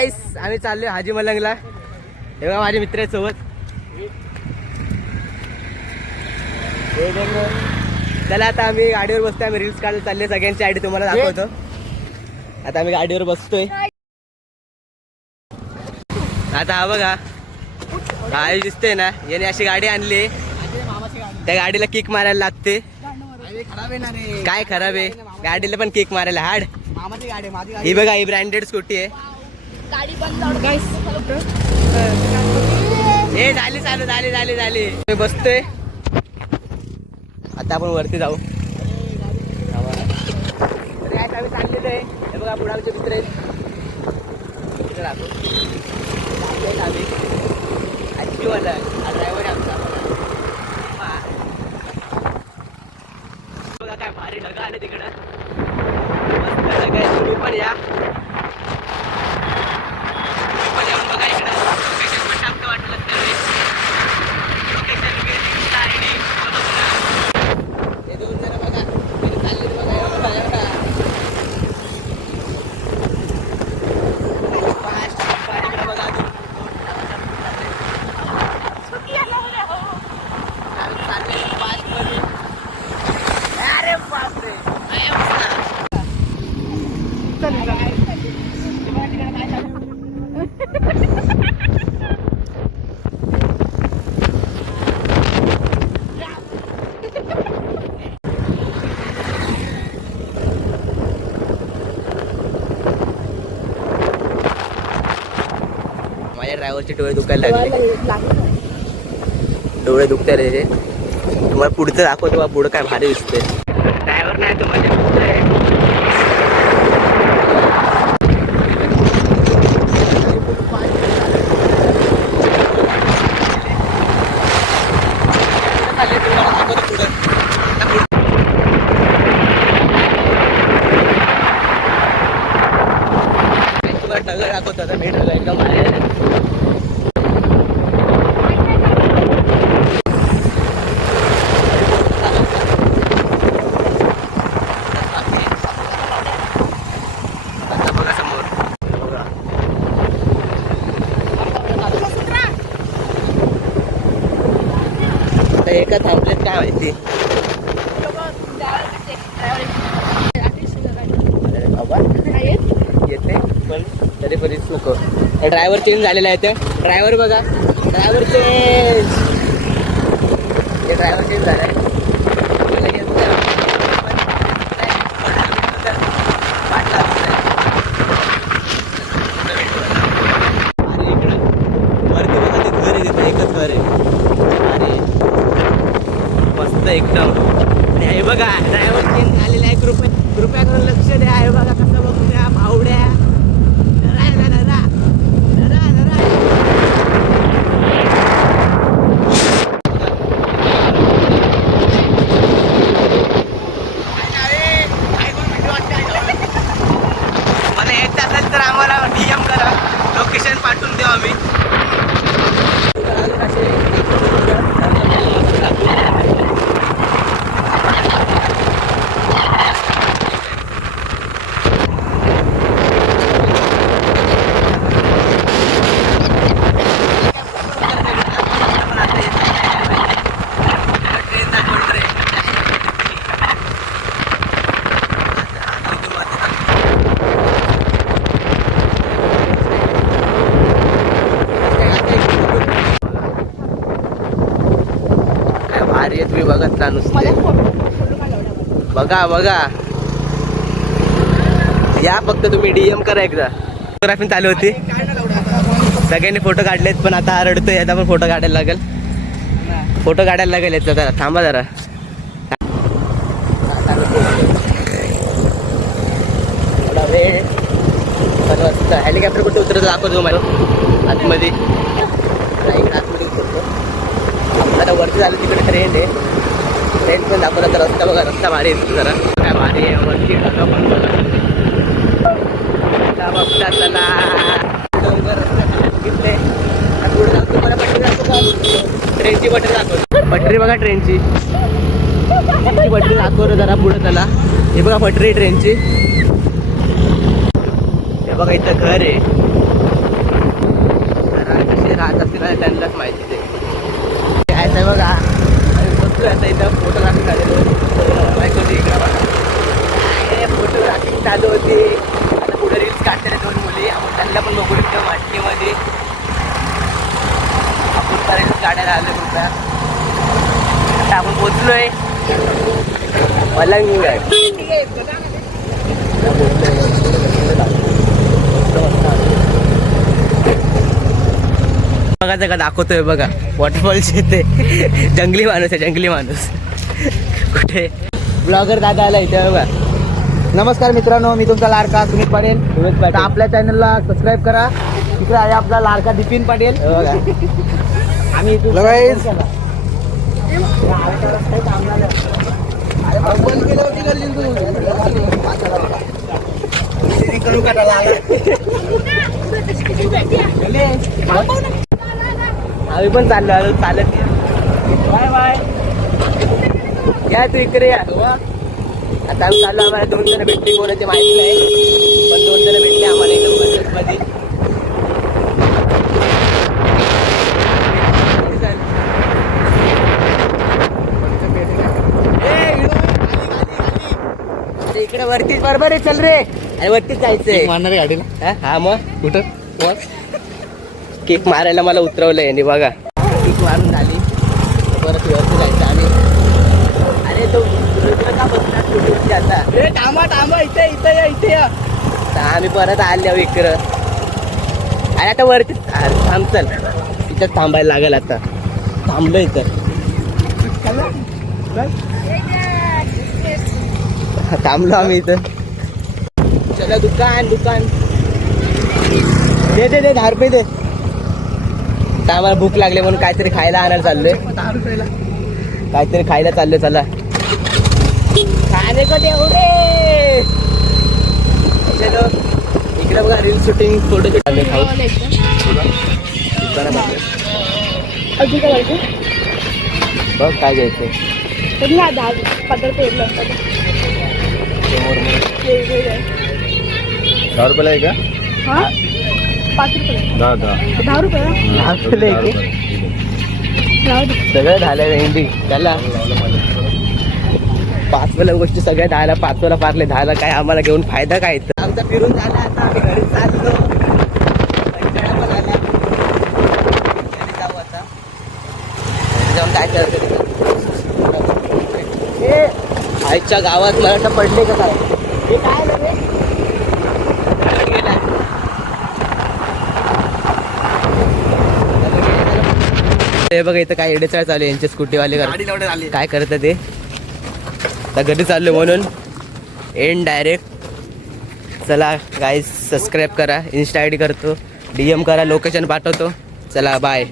आम्ही चाललोय हाजी मलंगला. हे बघा माझे मित्र आहेत सोबत. चला आता आम्ही गाडीवर बसतोय. आम्ही रील्स काढायला चालले. सगळ्यांची आयडी तुम्हाला दाखवतो. आता आम्ही गाडीवर बसतोय. आता हा बघा हा दिसतोय ना, याने अशी गाडी आणली. त्या गाडीला किक मारायला लागते. काय खराब आहे? गाडीला पण किक मारायला हाड. ही बघा ही ब्रँडेड स्कूटी आहे. गाडी बंद हे झाली चालू झाली. मी बसतोय. आता आपण वरती जाऊ. आम्ही चाललेलो आहे. हे बघा पुढे आमचे मित्र आहेत. आजीवाला ड्रायव्हर आहे आमचा. बघा काय भारी ढगा आले तिकडं. मस्त ढगा आहे. तुम्ही पण या. बघा इकडं लोकेशन पण टाकतं वाटलं तर. लोकेशन हे दोन जण बघा चालले बघा. माझ्या ड्रायव्हरचे डोळे दुखायला लागले. डोळे दुखते रे. तुम्हाला पुढचं दाखवतो बा. पुढं काय भारी दिसतंय. ड्रायव्हर नाही तो माझ्या मित्र आहे. ढगा दाखवतो आता. मी ढगा एकदम भारी आहे. एका थांबलेत काय माहिती. येते पण तरी बरीच नको. ड्रायव्हर चेंज झालेला आहे. ते ड्रायव्हर बघा. ड्रायव्हर चेंज झालाय. वरती बघा ते घर आहे. तिथं एकच घर आहे. अरे मस्त एकदम. आणि हे बघा ड्रायव्हर चेंज झालेला आहे. कृपया करून लक्ष द्या. हे बघा कसं बघू द्या. भावड्या मला येत असेल तर आम्हाला DM करा. लोकेशन पाठवून देऊ आम्ही. भारी तुम्ही बघत ना नुसते. बघा या फक्त तुम्ही DM करा एकदा. फोटोग्राफी चालू होती. सगळ्यांनी फोटो काढलेत पण आता रडतोय. आता पण फोटो काढायला लागेल. याचा जरा थांबा जरा. थोडा वेळ हेलिकॉप्टर कुठे उतरत दाखवतो मला आतमध्ये. आतमध्ये उतरतो. आता वरती झालं तिकडे ट्रेन आहे. ट्रेन पण दाखवला तर रस्ता बघा. रस्ता भारी आहे जरा. काय भारी आहे. वरती ढगा पण बघा. चला डोंगर रस्ता बघितले. पुढे दाखवतो मला पटरी दाखवतो. ट्रेनची पटरी दाखवतो. पटरी बघा ट्रेनची. पटरी दाखवतो जरा पुढे. चला हे बघा पटरी ट्रेनची. हे बघा इथं घर आहे. खात असतील ना त्यांनाच माहिती ते काय आहे बघा. आम्ही बसलो आता इथं फोटोग्राफी झालेलो फोटोग्राफी चालू होती. आता पुढे रील्स काढते 2 मुली. आपण त्यांना पण बघू शकतो वाटणीमध्ये आपण पर्यंत काढायला आलो तुमचा. आता आपण पोचलोय पलंग बघा जगा दाखवतोय बघा वॉटरफॉलचे ते जंगली माणूस आहे जंगली माणूस. कुठे ब्लॉगर दादा आला इथे बघा. नमस्कार मित्रांनो, मी तुमचा लाडका सुमित पाटील. तर आपल्या चॅनलला सबस्क्राईब करा. तिकडे आहे आपला लाडका बिपिन पाटील. बघा आम्ही आम्ही पण चाललो आलो चालत. Bye bye. या तू इकडे या. आता आम्ही चाललो. आम्हाला 2 जण भेटले कोणाचे माहिती नाही पण 2 जण भेटले आम्हाला एकदम मध्ये. इकडे वरतीच बरोबर आहे. चल रे आणि वरतीच जायचंय. मारणार गाडीला. हा मग कुठं केक मारायला मला उतरवलंय यांनी बघा. केक मारून झाली परत वरती जायचं. आणि अरे तो तुला का बसणार स्कूटीवरती आता. थांबा इथे इथे या इथे या. तर आम्ही परत आलो इकडं. अरे आता वरती थांब चल. तिथंच थांबायला लागेल आता. थांबलो इथं. थांबलो आम्ही इथं. चला दुकान दे 10 रुपये दे. आता आम्हाला भूक लागली म्हणून काहीतरी खायला आणायला चाललोय. 10 रुपयाला काहीतरी खायला चाललोय. चला खाणे को एवढे. चलो इकडे बघा रील शूटिंग फोटो चालले खाऊ. अजून काय घ्यायचं? बघ काय घ्यायचं. तर घ्या 10 पेरलं 10 रुपयाला आहे का? हा 5 रुपये 10 रुपये सगळं झालं एंडिंग. चला 5 वाला गोष्टी सगळ्या 10ला 5 वाला पारले 10ला काय आम्हाला घेऊन फायदा काय. आमचा फिरून झाला. आता आम्ही घरी चाललो. कंटाळा पण आला. घरी जाऊ आता. घरी जाऊन काय करतो आईच्या गावात मला वाटतं पडले का काय. हे काय आलं रे. गेला. हे बघा इथं काय एडेचाळ चालू यांचे स्कूटीवाले काय करतात ते. आता घरी चाललो म्हणून एंड डायरेक्ट. चला गाईज सबस्क्राईब करा. इन्स्टा ID करतो. DM करा. लोकेशन पाठवतो. चला बाय.